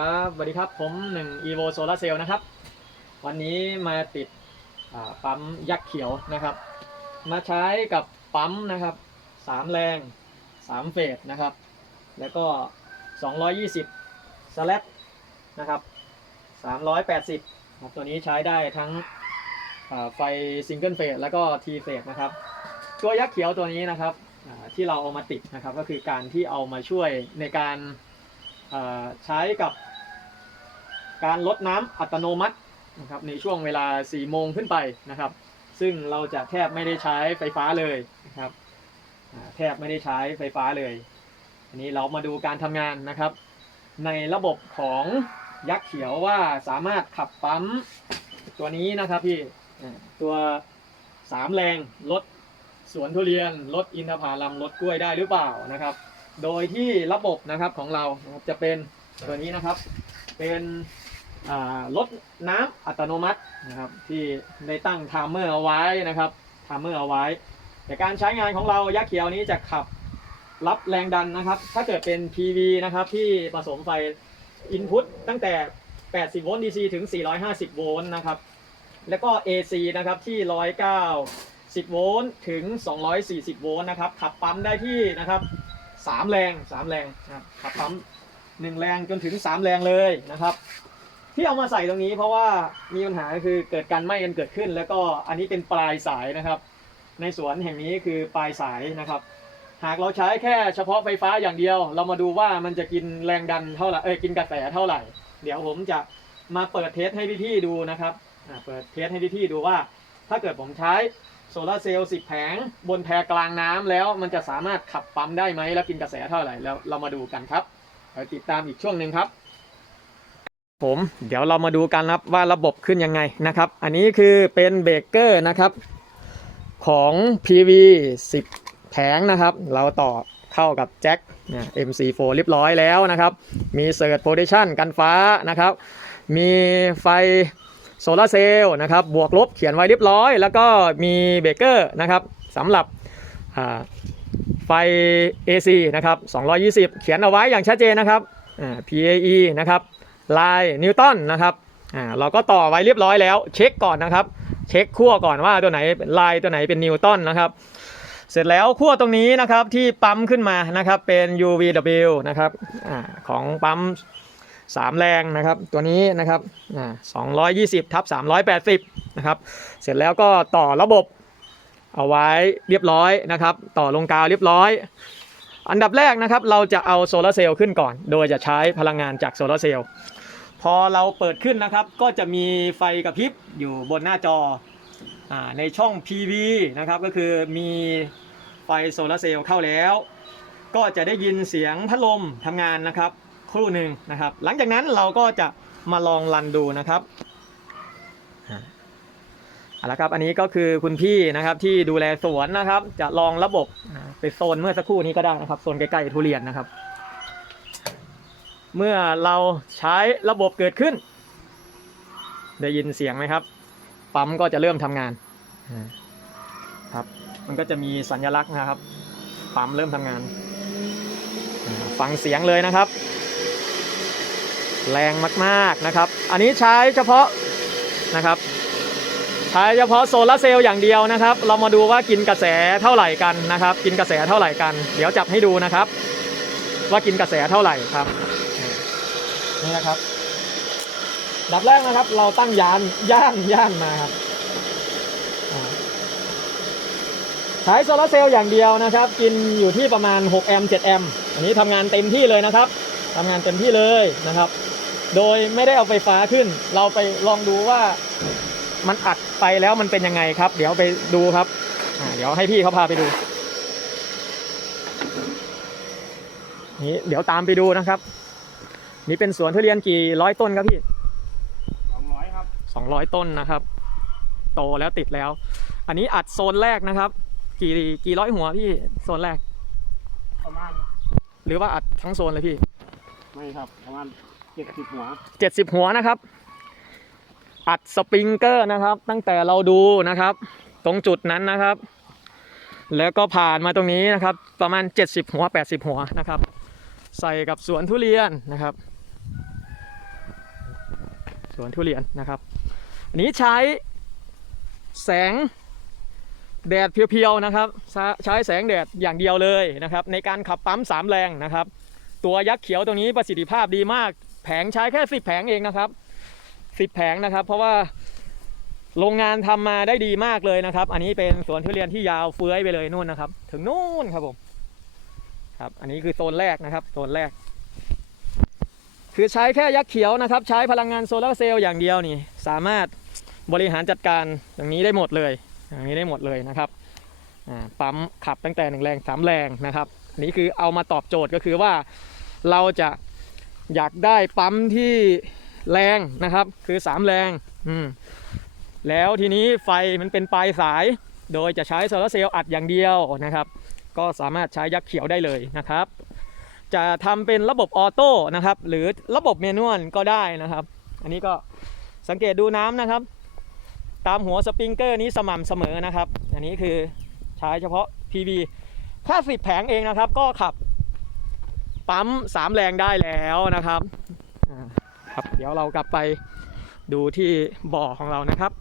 ครับสวัสดีครับ ผมหนึ่ง evo solar cell นะครับ วันนี้มาติดปั๊มยักษ์เขียวนะครับ มาใช้กับปั๊มนะครับสามแรงสามเฟสนะครับ แล้วก็ 220สแลปนะครับ380ครับตัวนี้ใช้ได้ทั้งไฟซิงเกิลเฟสแล้วก็ทีเฟสนะครับ ตัวยักษ์เขียวตัวนี้นะครับที่เราเอามาติดนะครับ ก็คือการที่เอามาช่วยในการ ใช้กับการลดน้ำอัตโนมัตินะครับในช่วงเวลา 4 โมงขึ้นไปนะครับ ซึ่งเราจะแทบไม่ได้ใช้ไฟฟ้าเลยนะครับแทบไม่ได้ใช้ไฟฟ้าเลยอันนี้เรามาดูการทำงานนะครับ ในระบบของยักษ์เขียวว่าสามารถขับปั๊มตัวนี้นะครับพี่ตัว3แรงลดสวนทุเรียนลดอินทผลัมลดกล้วยได้หรือเปล่านะครับ โดยที่ระบบนะครับของเรานะครับจะเป็นตัวนี้นะครับ เป็นอ่าลดน้ำอัตโนมัตินะครับ ที่ได้ตั้งไทม์เมอร์เอาไว้นะครับไทม์เมอร์เอาไว้ แต่การใช้งานของเรายักษ์เขียวนี้จะขับรับแรงดันนะครับ ถ้าเกิดเป็น PV นะครับที่ผสมไฟ Input ตั้งแต่ 80 โวลต์ DC ถึง 450 โวลต์นะครับ แล้วก็ AC นะครับที่190โวลต์ถึง 240 โวลต์นะครับ ขับปั๊มได้ที่นะครับ สามแรงสามแรงนะครับขับปั๊มหนึ่งแรงจนถึงสามแรงเลยนะครับ ที่เอามาใส่ตรงนี้เพราะว่ามีปัญหาก็คือเกิดการไหม้กันเกิดขึ้น แล้วก็อันนี้เป็นปลายสายนะครับ ในสวนแห่งนี้คือปลายสายนะครับ หากเราใช้แค่เฉพาะไฟฟ้าอย่างเดียว เรามาดูว่ามันจะกินแรงดันเท่าไหร่เอ้ยกินกระแสเท่าไหร่ เดี๋ยวผมจะมาเปิดเทสให้พี่ๆดูนะครับเปิดเทสให้พี่ๆดูว่า ถ้าเกิดผมใช้ โซลาเซลล์10แผง บนแพกลางน้ำแล้วมันจะสามารถขับปั๊มได้ไหมแล้วกินกระแสเท่าไหร่แล้วเรามาดูกันครับเดี๋ยวติดตามอีกช่วงหนึ่งครับ ผมเดี๋ยวเรามาดูกันครับว่าระบบขึ้นยังไงนะครับ อันนี้คือเป็นเบรกเกอร์นะครับ ของ PV 10 แผงนะครับ เราต่อเข้ากับแจ็คเนี่ย MC4 เรียบร้อยแล้วนะครับ มีเซิร์ตโพซิชันกันฟ้านะครับ มีไฟ โซลาร์เซลล์นะครับบวกลบเขียนไว้เรียบร้อย แล้วก็มีเบรกเกอร์นะครับสำหรับไฟ AC นะครับ220 เขียนเอาไว้อย่างชัดเจนนะครับอ่า PAE นะครับลายนิวตันนะครับอ่าเราก็ต่อไว้เรียบร้อยแล้ว เช็คก่อนนะครับ เช็คขั้วก่อนว่าตัวไหนลายตัวไหนเป็นนิวตันนะครับ เสร็จแล้วขั้วตรงนี้นะครับที่ปั๊มขึ้นมานะครับเป็น UVW นะครับอาของปั๊ม สามแรงนะครับ ตัวนี้นะครับอ่า220ทับ380นะครับ เสร็จแล้วก็ต่อระบบเอาไว้เรียบร้อยนะครับ ต่อลงกาวเรียบร้อย อันดับแรกนะครับ เราจะเอาโซลาร์เซลล์ขึ้นก่อน โดยจะใช้พลังงานจากโซลาร์เซลล์พอเราเปิดขึ้นนะครับ ก็จะมีไฟกระพริบอยู่บนหน้าจออในช่อง PV นะครับ ก็คือมีไฟโซลาร์เซลล์เข้าแล้ว ก็จะได้ยินเสียงพัดลมทำงานนะครับ ครู่หนึ่งนะครับ หลังจากนั้นเราก็จะมาลองรันดูนะครับเอาละครับอันนี้ก็คือคุณพี่นะครับที่ดูแลสวนนะครับ จะลองระบบไปโซนเมื่อสักครู่นี้ก็ได้นะครับโซนใกล้ๆทุเรียนนะครับ เมื่อเราใช้ระบบเกิดขึ้น ได้ยินเสียงไหมครับ ปั๊มก็จะเริ่มทำงานครับ มันก็จะมีสัญลักษณ์นะครับ ปั๊มเริ่มทำงาน ฟังเสียงเลยนะครับ แรงมากๆนะครับ อันนี้ใช้เฉพาะนะครับ ใช้เฉพาะโซลาร์เซลล์อย่างเดียวนะครับ เรามาดูว่ากินกระแสเท่าไหร่กันนะครับ กินกระแสเท่าไหร่กัน เดี๋ยวจับให้ดูนะครับ ว่ากินกระแสเท่าไหร่ครับนี่นะครับดับแรกนะครับ เราตั้งยานย่านย่านมาครับใช้โซลาร์เซลล์อย่างเดียวนะครับ กินอยู่ที่ประมาณ6แอมป์7แอมป์อันนี้ทำงานเต็มที่เลยนะครับทำงานเต็มที่เลยนะครับ โดยไม่ได้เอาไฟฟ้าขึ้น เราไปลองดูว่ามันอัดไปแล้วมันเป็นยังไงครับ เดี๋ยวไปดูครับอ่าเดี๋ยวให้พี่เขาพาไปดูนี่เดี๋ยวตามไปดูนะครับ นี่เป็นสวนทุเรียนกี่ร้อยต้นครับพี่สองร้อยครับสองร้อยต้นนะครับ โตแล้วติดแล้ว อันนี้อัดโซนแรกนะครับ กี่กี่ร้อยหัวพี่โซนแรก ประมาณ หรือว่าอัดทั้งโซนเลยพี่ ไม่ครับ ประมาณ เจ็ดสิบหัวเจ็ดสิบหัวนะครับ อัดสปริงเกอร์นะครับ ตั้งแต่เราดูนะครับ ตรงจุดนั้นนะครับ แล้วก็ผ่านมาตรงนี้นะครับ ประมาณ 70 หัว 80 หัวนะครับ ใส่กับสวนทุเรียนนะครับ สวนทุเรียนนะครับ อันนี้ใช้แสงแดดเพียวๆนะครับ ใช้ใช้แสงแดดอย่างเดียวเลยนะครับ ในการขับปั๊มสามแรงนะครับ ตัวยักษ์เขียวตรงนี้ประสิทธิภาพดีมาก แผงใช้แค่สิบแผงเองนะครับสิบแผงนะครับ เพราะว่าโรงงานทำมาได้ดีมากเลยนะครับ อันนี้เป็นสวนทุเรียนที่ยาวเฟื้อยไปเลยนู่นนะครับ ถึงนู่นครับผมครับ อันนี้คือโซนแรกนะครับโซนแรก คือใช้แค่ยักษ์เขียวนะครับ ใช้พลังงานโซลาร์เซลล์อย่างเดียวนี่ สามารถบริหารจัดการอย่างนี้ได้หมดเลย อย่างนี้ได้หมดเลยนะครับปั๊มขับตั้งแต่หนึ่งแรงสามแรงนะครับนนี้คือเอามาตอบโจทย์ก็คือว่าเราจะ อยากได้ปั๊มที่แรงนะครับ คือสามแรงอืมแล้วทีนี้ไฟมันเป็นปลายสาย โดยจะใช้โซลาเซลล์อัดอย่างเดียวนะครับ ก็สามารถใช้ยักษ์เขียวได้เลยนะครับ จะทำเป็นระบบออโต้นะครับ หรือระบบเมนวลก็ได้นะครับ อันนี้ก็สังเกตดูน้ำนะครับ ตามหัวสปริงเกอร์นี้สม่ำเสมอนะครับ อันนี้คือใช้เฉพาะ PV แค่สิบแผงเองนะครับ ก็ขับ ปั๊มสามแรงได้แล้วนะครับอ่าครับ เดี๋ยวเรากลับไปดูที่บ่อของเรานะครับ